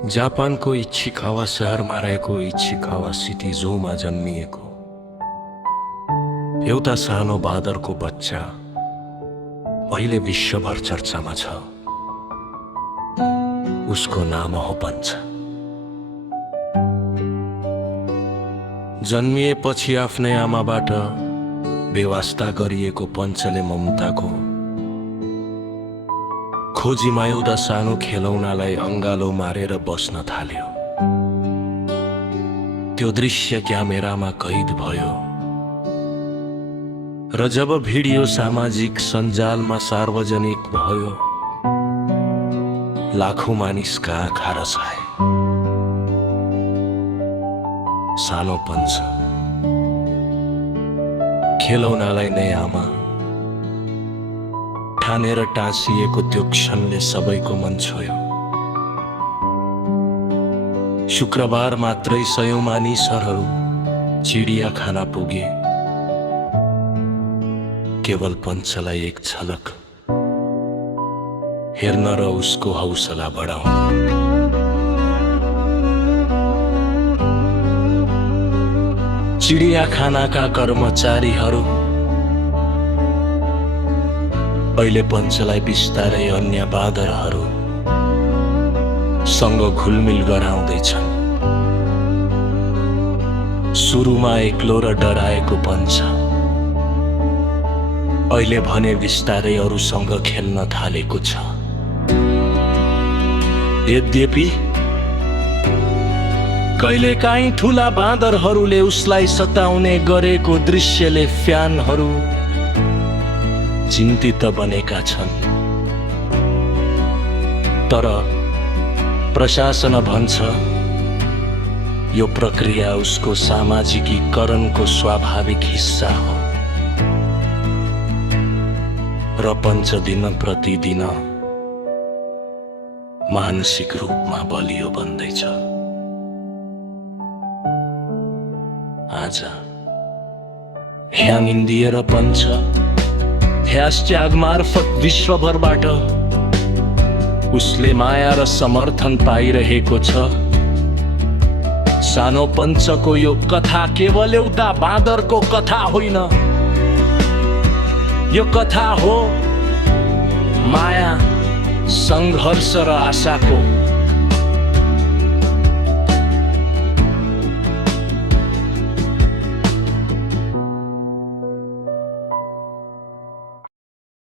जापानको इच्छिकावा शहरमा रहेको इच्छिकावा सिटी जोमा जन्मिएको एउटा सानो बाँदरको बच्चा अहिले विश्वभर चर्चामा छ। उसको नाम हो पञ्च। जन्मिएपछि आफ्नै आमाबाट बेवास्ता गरिएको पञ्चले ममताको खोजीमा एउटा सानो खेलौनालाई अङ्गालो मारेर बस्न थाल्यो। त्यो दृश्य क्यामेरामा कैद भयो र जब भिडियो सामाजिक सञ्जालमा सार्वजनिक भयो, लाखौं मानिसका आँखा रसाए। सानो पञ्च खेलौनालाई नै आमा ठानेर टाँसिएको त्यो क्षणले सबैको मन छोयो। शुक्रबार मात्रै सयौं मानिसहरू चिडियाखाना पुगे, केवल पञ्चलाई एक झलक हेर्न र उसको हौसला बढाउन। चिडियाखानाका कर्मचारीहरू अहिले पञ्चलाई बिस्तारै अन्य बाँदरहरू सँग घुलमिल गराउँदैछन्। सुरुमा एक्लो र डराएको पञ्च अहिले भने बिस्तारै अरूसँग खेल्न थालेको छ। यद्यपि कहिलेकाहीँ ठूला बाँदरहरूले उसलाई सताउने गरेको दृश्यले फ्यानहरू चिन्तित बनेका छन्। तर प्रशासन भन्छ यो प्रक्रिया उसको सामाजिकीकरणको स्वाभाविक हिस्सा हो र पञ्च दिन प्रतिदिन मानसिक रूपमा बलियो बन्दैछ। आज ह्याङ इन्डिया र पञ्च ह्यासट्याग मार्फत विश्वभरबाट उसले माया र समर्थन पाइरहेको छ। सानो पञ्चको यो कथा केवल एउटा बाँदरको कथा होइन, यो कथा हो माया, सङ्घर्ष र आशाको।